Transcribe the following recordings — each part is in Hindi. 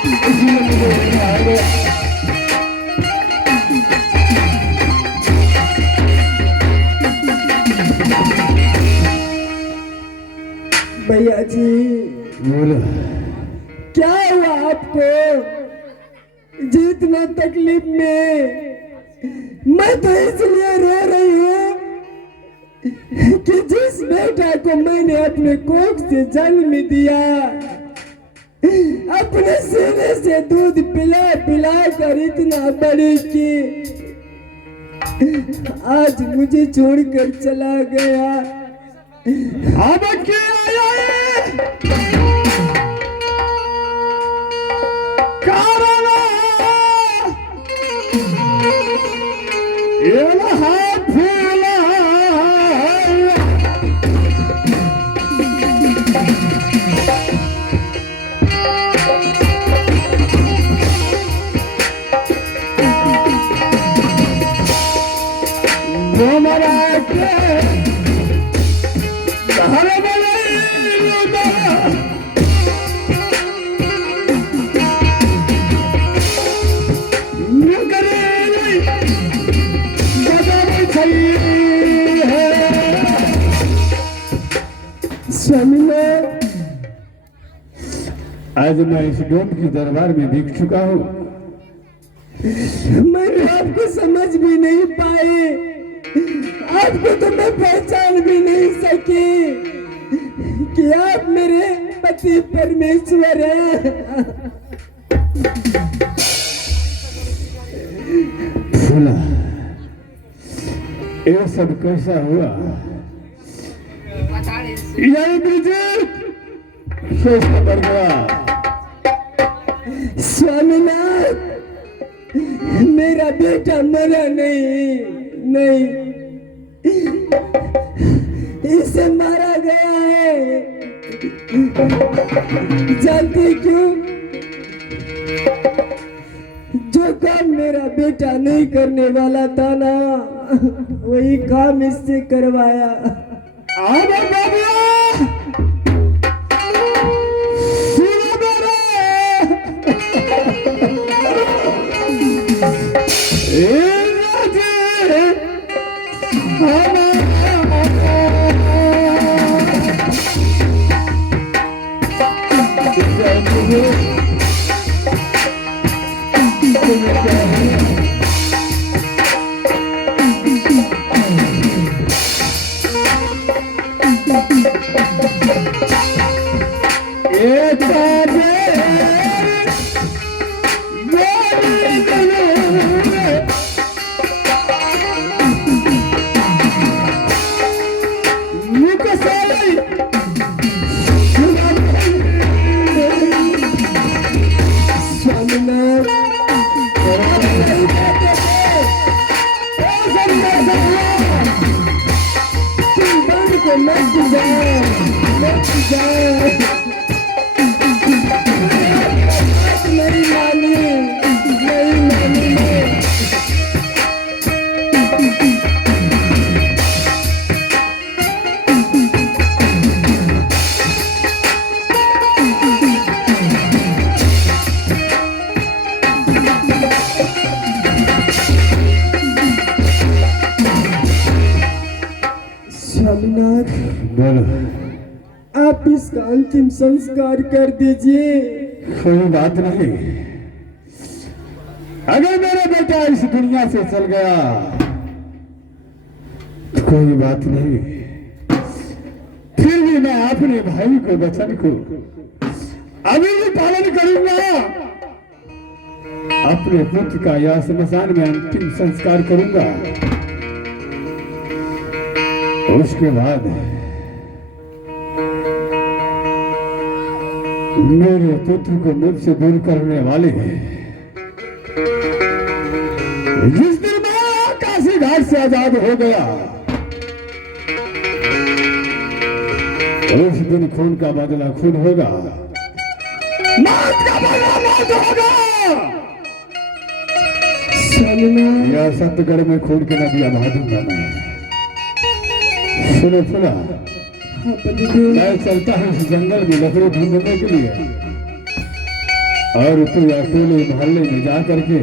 इसलिए मुझे लेने आ गया। भैया जी बोलो क्या हुआ आपको? जितना तकलीफ में मैं तो इसलिए रो रही हूँ कि जिस बेटा को मैंने अपने कोख से जन्म दिया, अपने सीने से दूध पिला पिला कर इतना बड़ी की, आज मुझे छोड़कर चला गया। अब क्या आया है? कारण ये हाथ फूला वो मरा के आज मैं इस डोम की दरबार में दिख चुका हूँ। मैंने आपको समझ भी नहीं पाए, आपको तो मैं पहचान भी नहीं सकी कि आप मेरे पति परमेश्वर हैं। फूला, ये सब कैसा हुआ? यही ब्रिजेट कैसा बढ़ गया? स्वामीनाथ, मेरा बेटा मरा नहीं, नहीं, इसे मारा गया है। जानते क्यों? जो काम मेरा बेटा नहीं करने वाला था ना, वही काम इससे करवाया। बोलो, आप इसका अंतिम संस्कार कर दीजिए। कोई बात नहीं। अगर मेरा बेटा इस दुनिया से चल गया तो कोई बात नहीं, फिर भी मैं अपने भाई को वचन को अभी भी पालन करूंगा। अपने पुत्र का यह स्मशान में अंतिम संस्कार करूंगा। उसके बाद मेरे पुत्र को मुझसे दूर करने वाले जिस दिन मैं काशी घाट से आजाद हो गया, उस दिन खून का बदला खून होगा, मौत का बदला मौत होगा। यह सतगढ़ में खून की नदियां बहा दूंगा मैं। सुनो फुला, मैं चलता हूँ इस जंगल में लकड़ी ढूंढने के लिए। और तू अकेले मोहल्ले में जा करके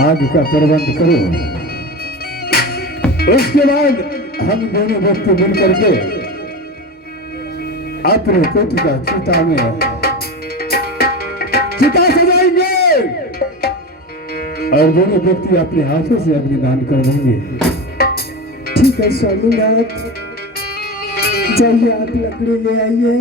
आग का प्रबंध करो। उसके बाद हम दोनों व्यक्ति मिल करके अपने पुत्र का चिता सजाएंगे और दोनों व्यक्ति अपने हाथों से अग्निदान कर देंगे। ठीक है स्वामीनाथ, चलिए आप लकड़ी ले आइए।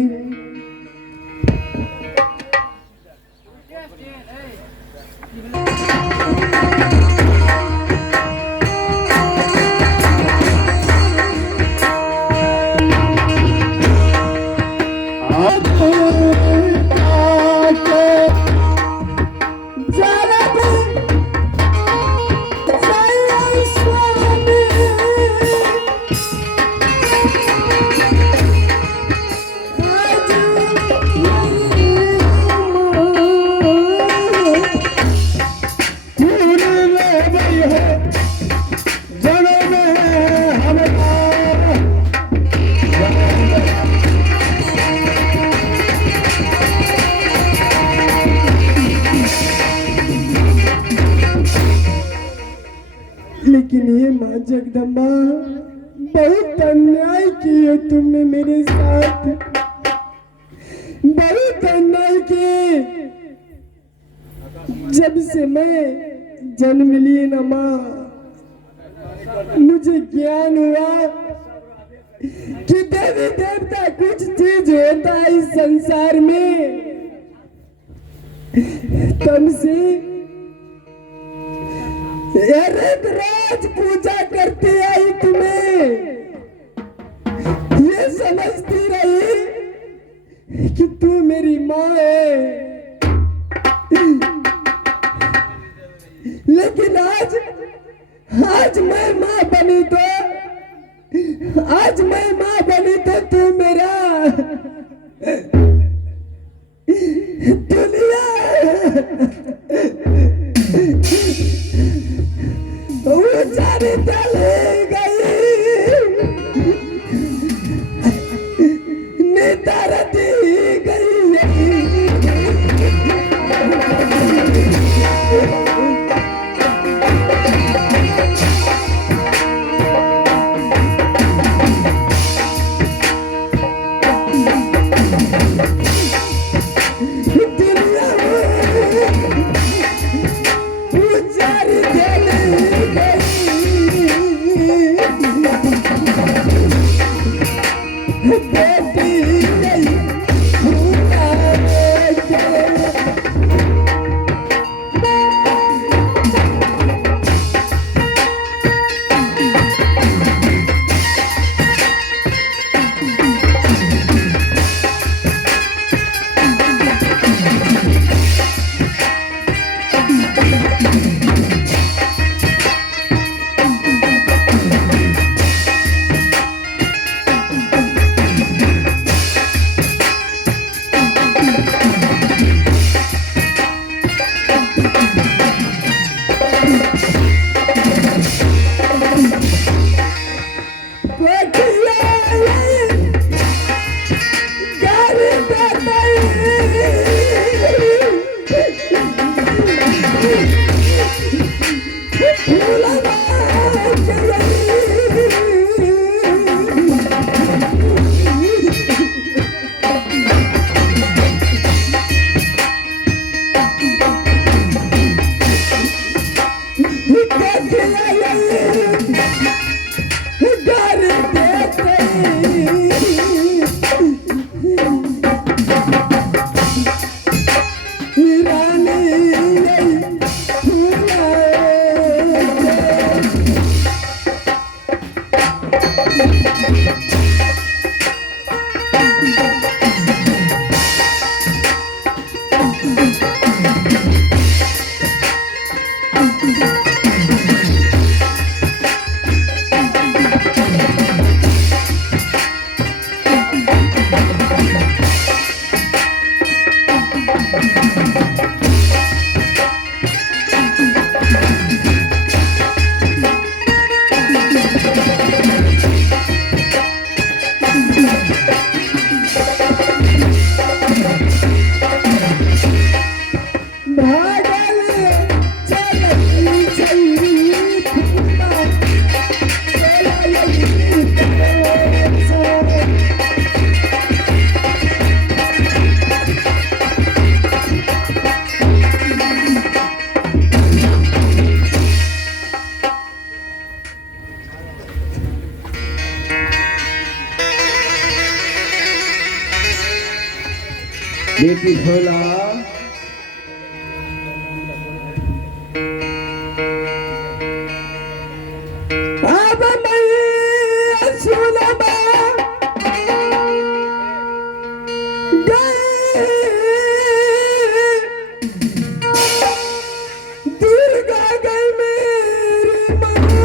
लेकिन ये माँ जगदम्बा, बहुत अन्याय किए तुमने मेरे साथ, बहुत अन्याय किए। जब से मैं जन्म ली न माँ, मुझे ज्ञान हुआ कि देवी देवता कुछ चीज होता है इस संसार में। तब से राज पूजा करती आई, तुम्हें ये समझती रही कि तू मेरी माँ है। लेकिन आज मैं माँ बनी तो तू मेरा दुनिया जाने चली गई, नितारती गई। भागल चली चली फूला चला यही से बेटी भोला अब मैं सुनमा गए दुर्गा गई मेरी माँ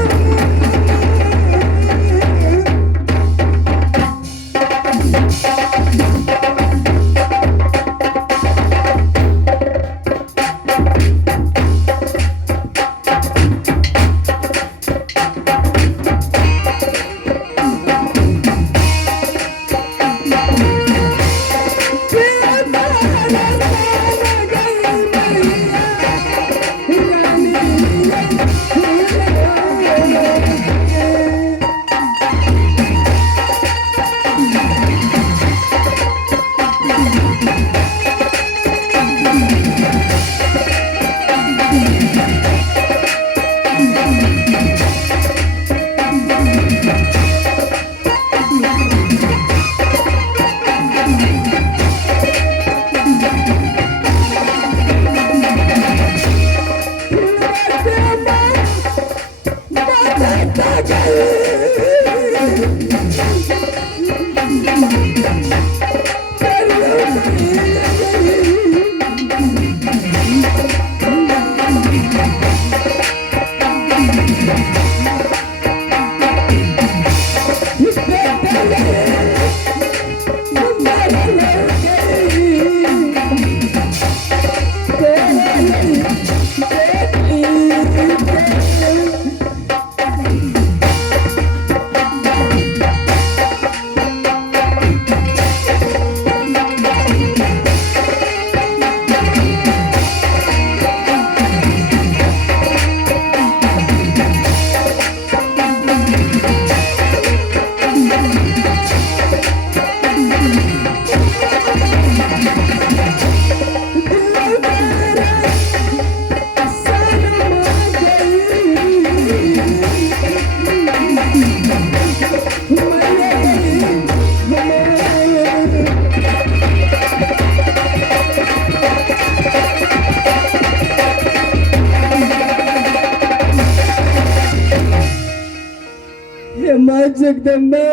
माँ जगदम्बा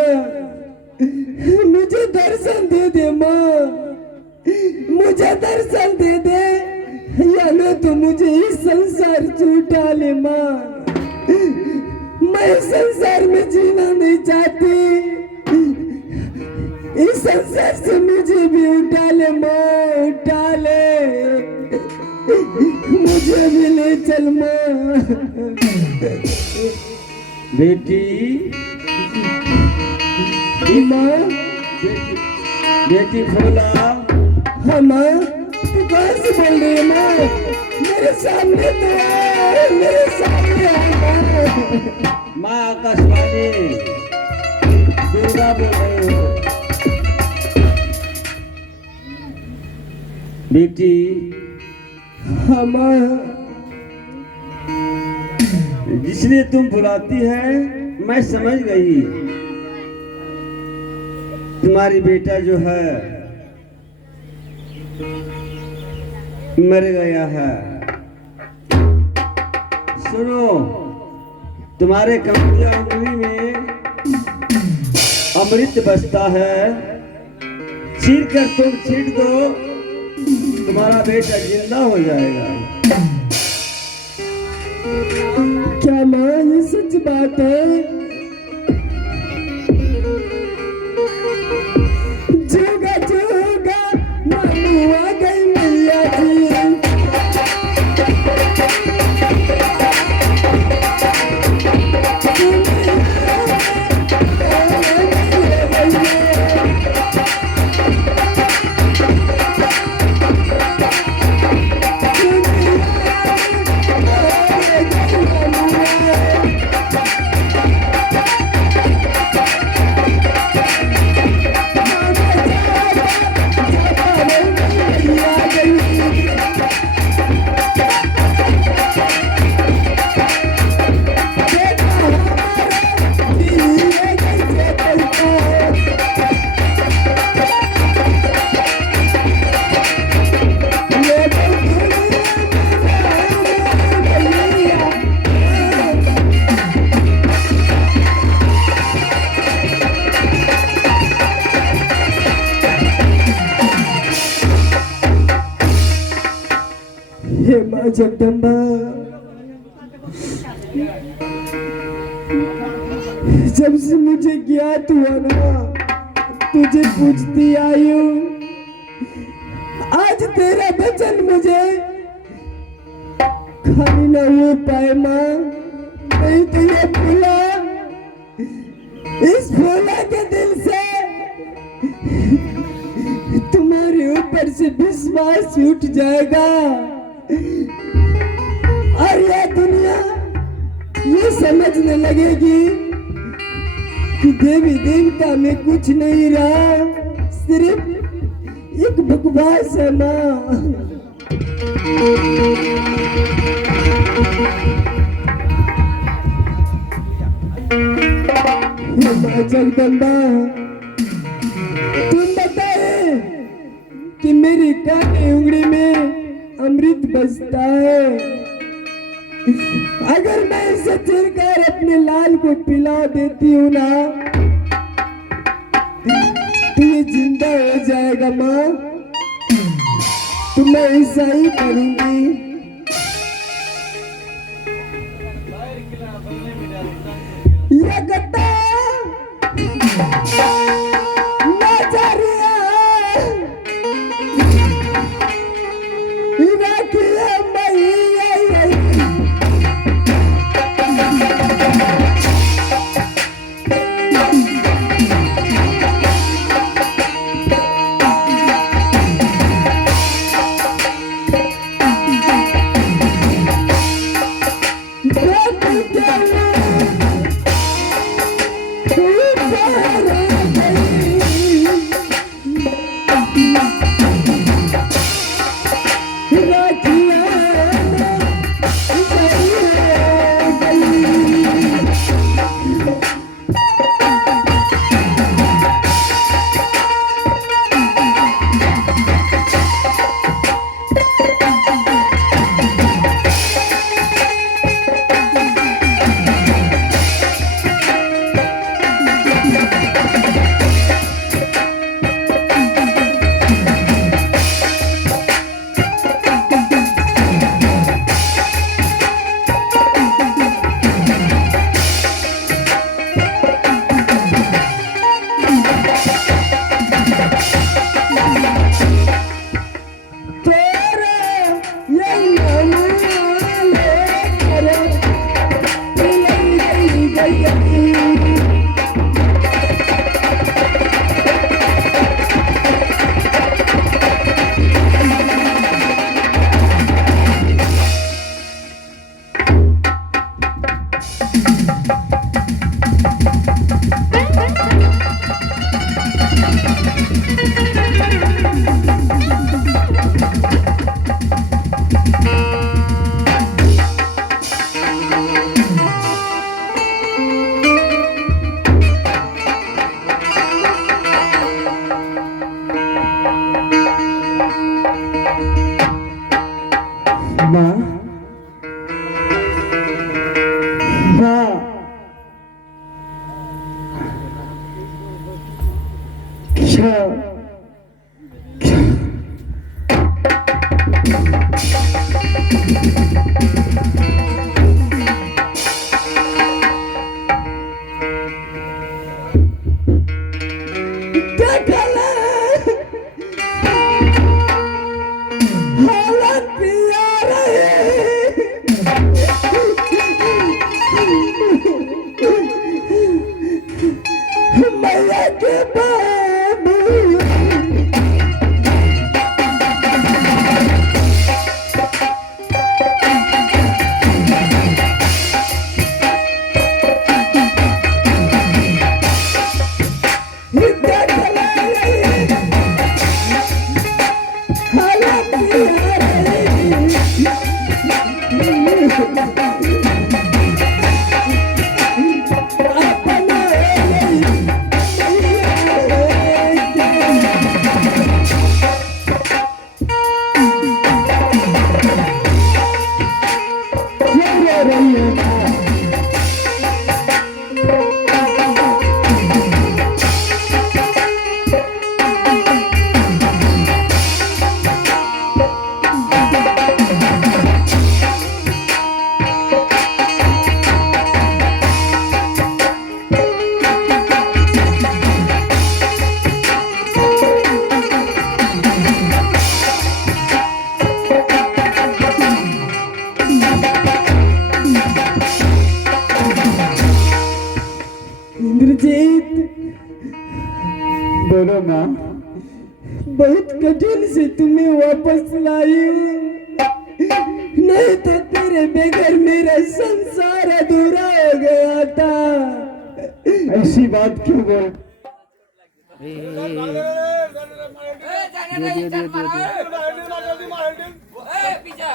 मुझे दर्शन दे दे माँ मुझे दर्शन दे दे या नो तो मुझे इस संसार से उठा ले माँ मैं इस संसार में जीना नहीं चाहती इस संसार से मुझे भी उठा ले माँ उठा ले मुझे भी ले चल माँ बेटी माँ बेटी भोला हाँ माँ तू कहाँ से बोल रही है माँ मेरे सामने तो आ मेरे सामने आ माँ आकाशवाणी दुर्गा बोल रही हो बेटी हाँ माँ जिसने तुम बुलाती है मैं समझ गई तुम्हारी बेटा जो है मर गया है सुनो तुम्हारे कमरिया उंगली में अमृत बसता है चीर कर तुम छीट दो तुम्हारा बेटा जिंदा हो जाएगा क्या माँ ये सच बात है जोगा जोगा मानू आ गई मैया जी हे माँ जगदम्बा, जब से मुझे ज्ञात हुआ ना, तुझे पूछती आई हूँ। आज तेरा वचन मुझे खाली न हो पाए माँ, नहीं तो ये फूला, इस फूला के दिल से तुम्हारे ऊपर से विश्वास उठ जाएगा और यह दुनिया ये समझने लगेगी कि देवी देवता में कुछ नहीं रहा, सिर्फ एक बकवास है माँ। माँ जगदम्बा, तुम बताए कि मेरी काली उंगली में अमृत बसता है, अगर मैं इसे चिरकर अपने लाल को पिला देती हूँ ना, तो ये जिंदा हो जाएगा माँ, तो मैं ऐसा ही करूंगी। ये गद्दा नाचारिया इराकिया मैया माँ, माँ, क्या मैया के बाबू इंद्रजीत, बोलो माँ। बहुत कठिन से तुम्हें वापस लाई हूँ, नहीं तो तेरे बगैर मेरा संसार अधूरा हो गया था। ऐसी बात क्यों बोल? पीछे